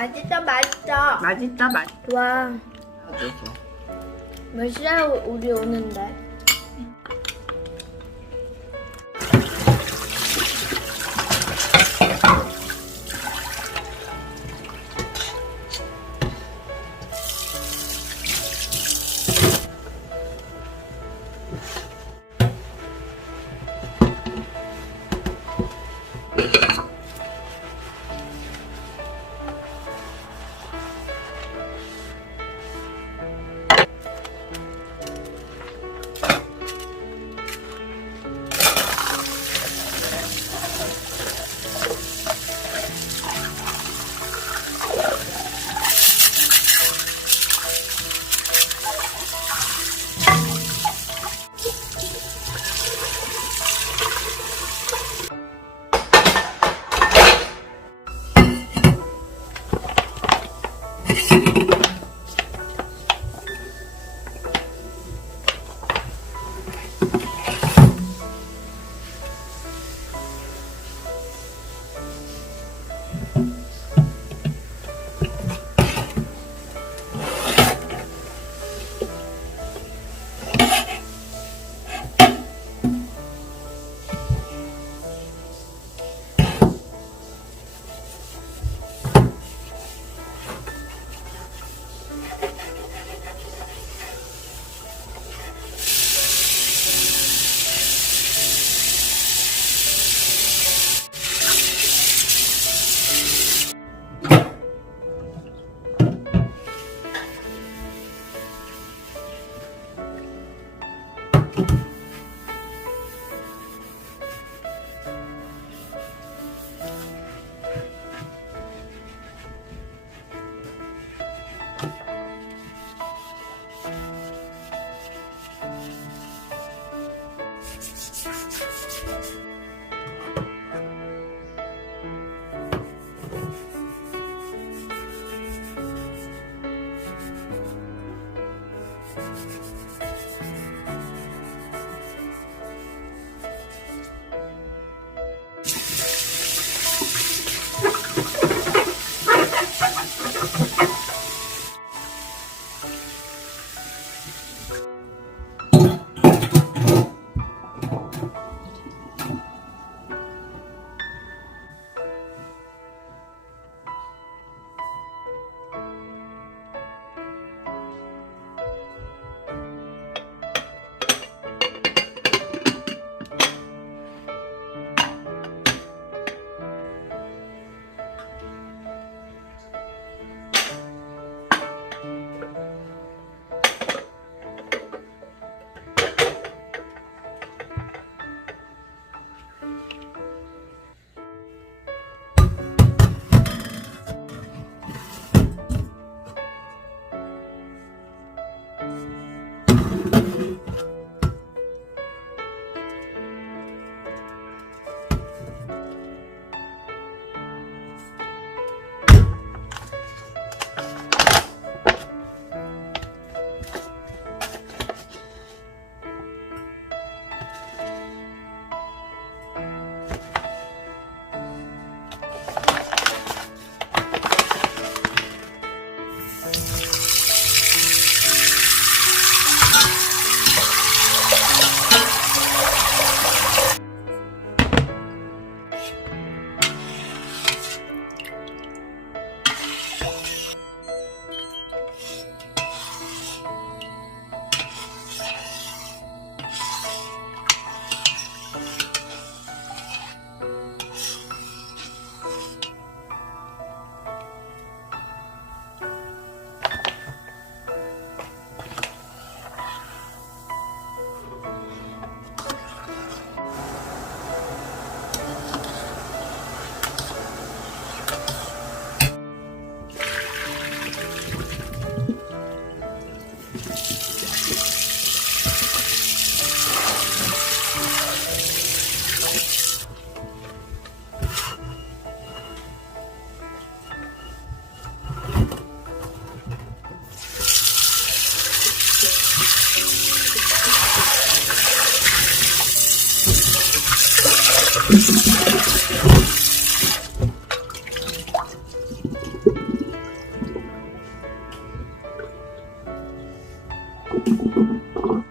맛있다 맛있다 맛있다 맛. 와 줘서. 몇 시에 우리 오는데? あっ。